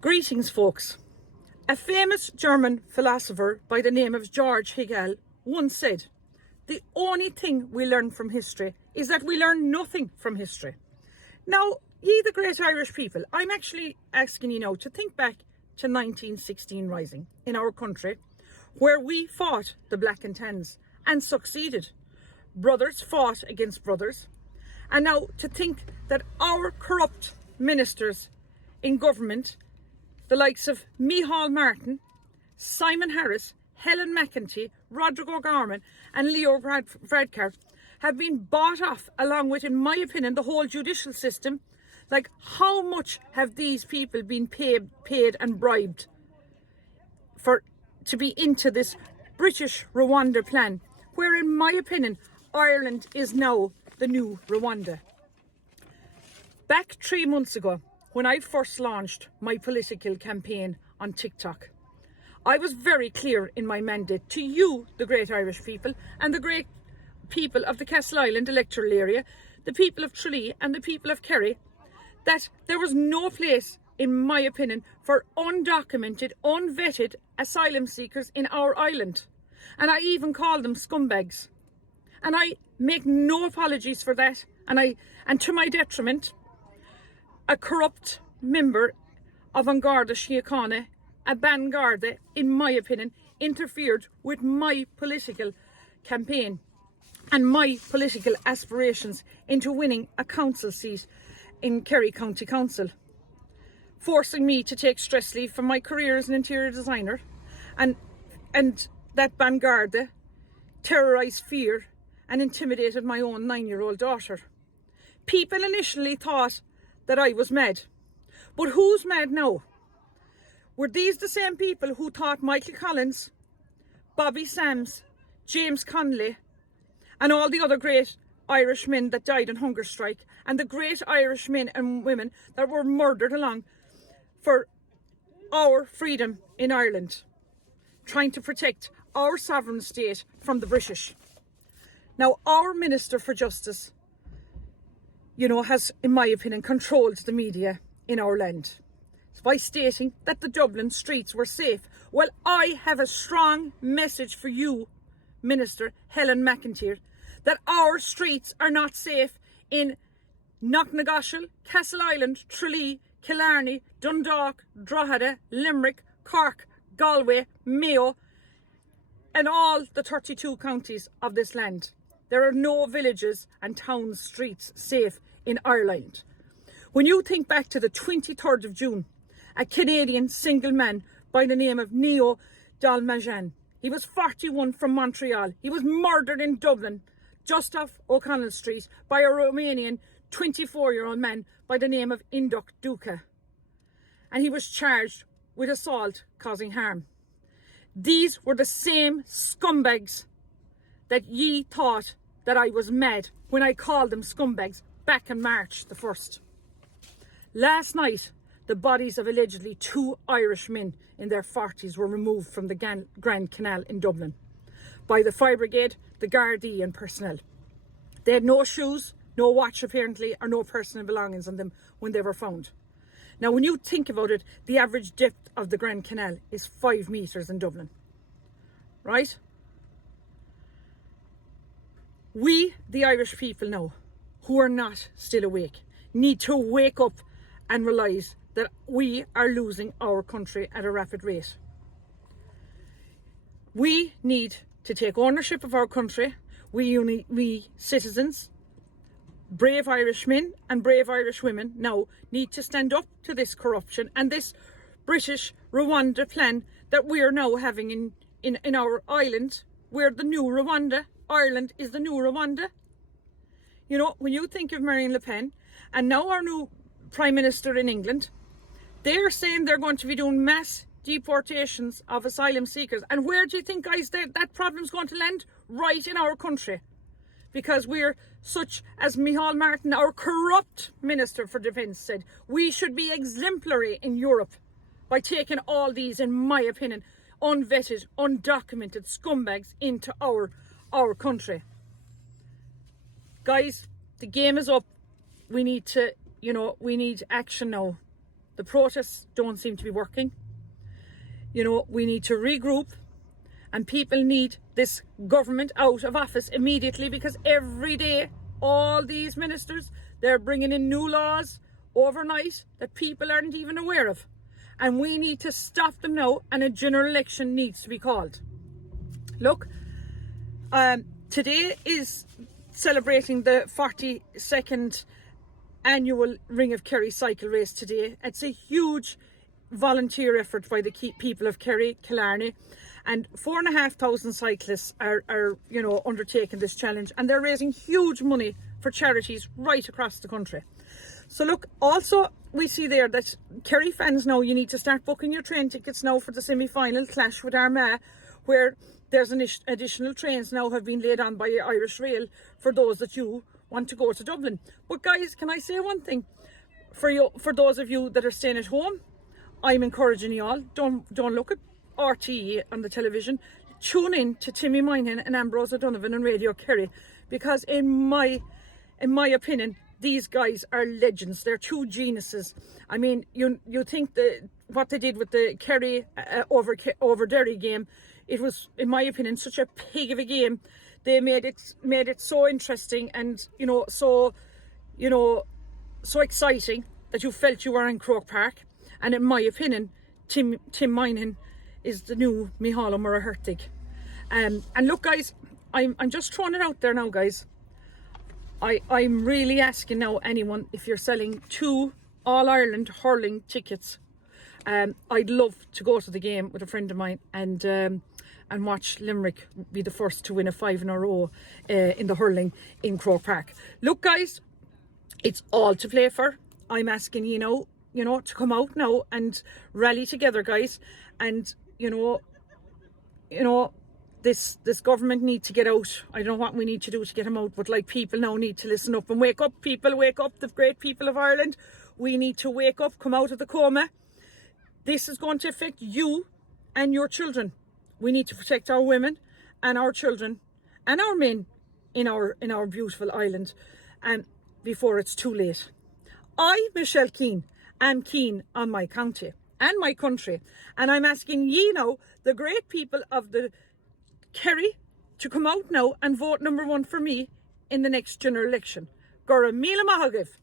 Greetings, folks. A famous German philosopher by the name of George Hegel once said, "The only thing we learn from history is that we learn nothing from history." Now, ye the great Irish people, I'm actually asking you now to think back to 1916 Rising in our country, where we fought the Black and Tans and succeeded. Brothers fought against brothers. And now to think that our corrupt ministers in government, the likes of Micheál Martin, Simon Harris, Helen McEntee, Rodrigo Gorman and Leo Varadkar have been bought off, along with, in my opinion, the whole judicial system. Like, how much have these people been paid and bribed to be into this British Rwanda plan, where, in my opinion, Ireland is now the new Rwanda? Back 3 months ago, when I first launched my political campaign on TikTok, I was very clear in my mandate to you, the great Irish people, and the great people of the Castle Island electoral area, the people of Tralee and the people of Kerry, that there was no place, in my opinion, for undocumented, unvetted asylum seekers in our island. And I even called them scumbags. And I make no apologies for that. And to my detriment, a corrupt member of An Garda Síochána, a Ban Garda, in my opinion, interfered with my political campaign and my political aspirations into winning a council seat in Kerry County Council, forcing me to take stress leave from my career as an interior designer. And that Ban Garda terrorised fear and intimidated my own 9-year-old daughter. People initially thought that I was mad. But who's mad now? Were these the same people who thought Michael Collins, Bobby Sams, James Connolly, and all the other great Irish men that died in hunger strike, and the great Irish men and women that were murdered along for our freedom in Ireland, trying to protect our sovereign state from the British? Now, our Minister for Justice, has, in my opinion, controlled the media in our land by stating that the Dublin streets were safe. Well, I have a strong message for you, Minister Helen McEntee, that our streets are not safe in Knocknagoshel, Castle Island, Tralee, Killarney, Dundalk, Drogheda, Limerick, Cork, Galway, Mayo, and all the 32 counties of this land. There are no villages and town streets safe in Ireland. When you think back to the 23rd of June, a Canadian single man by the name of Neo Dalmajan, he was 41 from Montreal. He was murdered in Dublin, just off O'Connell Street, by a Romanian 24-year-old man by the name of Induc Duca. And he was charged with assault causing harm. These were the same scumbags that ye thought that I was mad when I called them scumbags back on March the 1st. Last night, the bodies of allegedly 2 Irish men in their 40s were removed from the Grand Canal in Dublin by the fire brigade, the Gardaí and personnel. They had no shoes, no watch apparently, or no personal belongings on them when they were found. Now, when you think about it, the average depth of the Grand Canal is 5 metres in Dublin, right? We, the Irish people now, who are not still awake, need to wake up and realise that we are losing our country at a rapid rate. We need to take ownership of our country. We citizens, brave Irish men and brave Irish women, now need to stand up to this corruption and this British Rwanda plan that we are now having in our island. We're the new Rwanda. Ireland is the new Rwanda. When you think of Marine Le Pen and now our new Prime Minister in England, they're saying they're going to be doing mass deportations of asylum seekers. And where do you think, guys, that problem's going to land? Right in our country. Because we're such, as Micheál Martin, our corrupt Minister for Defence, said, we should be exemplary in Europe by taking all these, in my opinion, unvetted, undocumented scumbags into our country. Guys, the game is up. We need to, we need action now. The protests don't seem to be working. You know, we need to regroup, and people need this government out of office immediately, because every day all these ministers, they're bringing in new laws overnight that people aren't even aware of. And we need to stop them now, and a general election needs to be called. Look, today is celebrating the 42nd annual Ring of Kerry cycle race today. It's a huge volunteer effort by the people of Kerry, Killarney, and 4,500 cyclists are you know, undertaking this challenge, and they're raising huge money for charities right across the country. So look, also we see there that Kerry fans now, you need to start booking your train tickets now for the semi-final clash with Armagh, where there's additional trains now have been laid on by Irish Rail for those that you want to go to Dublin. But guys, can I say one thing? For those of you that are staying at home, I'm encouraging you all, don't look at RTE on the television. Tune in to Timmy Moynihan and Ambrose O'Donovan on Radio Kerry, because in my opinion, these guys are legends. They're two geniuses. I mean, you think that what they did with the Kerry over Derry game, it was, in my opinion, such a pig of a game. They made it so interesting, and so exciting that you felt you were in Croke Park. And in my opinion, Tim Moynihan is the new Micheál Murray-Hertig. And look, guys, I'm just throwing it out there now, guys. I'm really asking now, anyone, if you're selling 2 All-Ireland hurling tickets, I'd love to go to the game with a friend of mine and watch Limerick be the first to win a 5 in a row in the hurling in Croke Park. Look, guys, it's all to play for. I'm asking you now, to come out now and rally together, guys. And this government need to get out. I don't know what we need to do to get them out, but like, people now need to listen up and wake up. People, wake up. The great people of Ireland, we need to wake up, come out of the coma. This is going to affect you and your children. We need to protect our women and our children and our men in our beautiful island, and before it's too late. I, Michelle Keane, am keen on my county and my country, and I'm asking ye now, the great people of the Kerry, to come out now and vote number 1 for me in the next general election. Gora Mila Mahagiv.